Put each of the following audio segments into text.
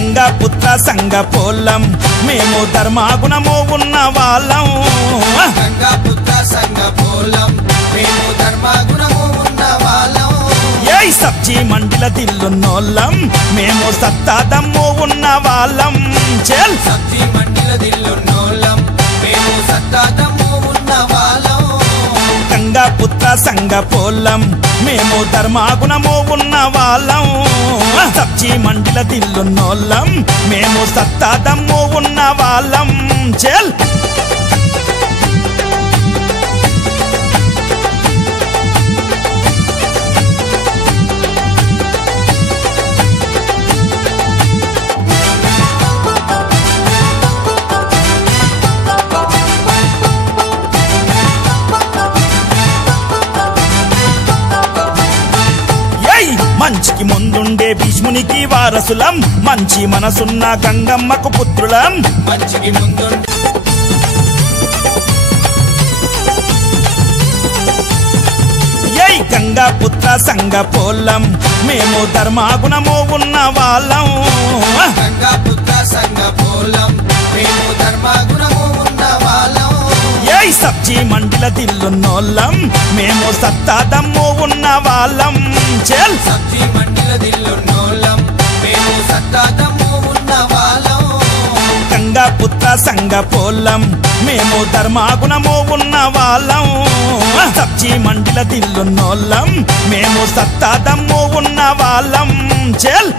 గంగా పుత్ర సంగ పోలం మేము ధర్మాగుణము ఉన్న వాళ్ళం గంగా పుత్ర సంగ పోలం మేము ధర్మాగుణము ఉన్న వాళ్ళం ఏ సబ్జీ మండిల దిల్లున్నోళ్ళం మేము సత్తా దమ్ము ఉన్న వాళ్ళం చెల్ సబ్జీ మండిల దిల్లున్నోళ్ళం మేము సత్తా దమ్ము ఉన్న వాళ్ళం గంగా పుత్ర సంగ పోలం మేము ధర్మాగుణము ఉన్న వాళ్ళం సబ్జీ మండిల దిల్లున్నోళ్ళం మేము సత్తా దమ్ము ఉన్న వాళ్ళం చెల్ మంచికి ముందుండే భీష్మునికి వారసులం మంచి మనసున్న గంగమ్మకు పుత్రులం మంచికి ముందుండే ఏయ్ గంగా పుత్ర సంగ పోలం మేము ధర్మాగుణము ఉన్న వాళ్ళం గంగా పుత్ర సంగ పోలం మేము ధర్మాగుణము ఉన్న వాళ్ళం ఏయ్ సబ్జీ మండిల దిల్లున్నోళ్ళం మేము సత్తా దమ్ము ఉన్న వాళ్ళం చెల్ సబ్జీ మండిల దిల్లున్నోళ్ళం మేము సత్తా దమ్ము ఉన్న వాళ్ళం గంగా పుత్ర సంగ పోలం మేము ధర్మాగుణము ఉన్న వాళ్ళం సబ్జీ మండిల దిల్లున్నోళ్ళం మేము సత్తా దమ్ము ఉన్న వాళ్ళం చెల్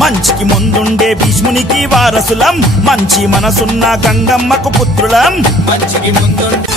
మంచికి ముందుండే భీష్మునికి వారసులం మంచి మనసున్న గంగమ్మకు పుత్రులం మంచికి ముందుండే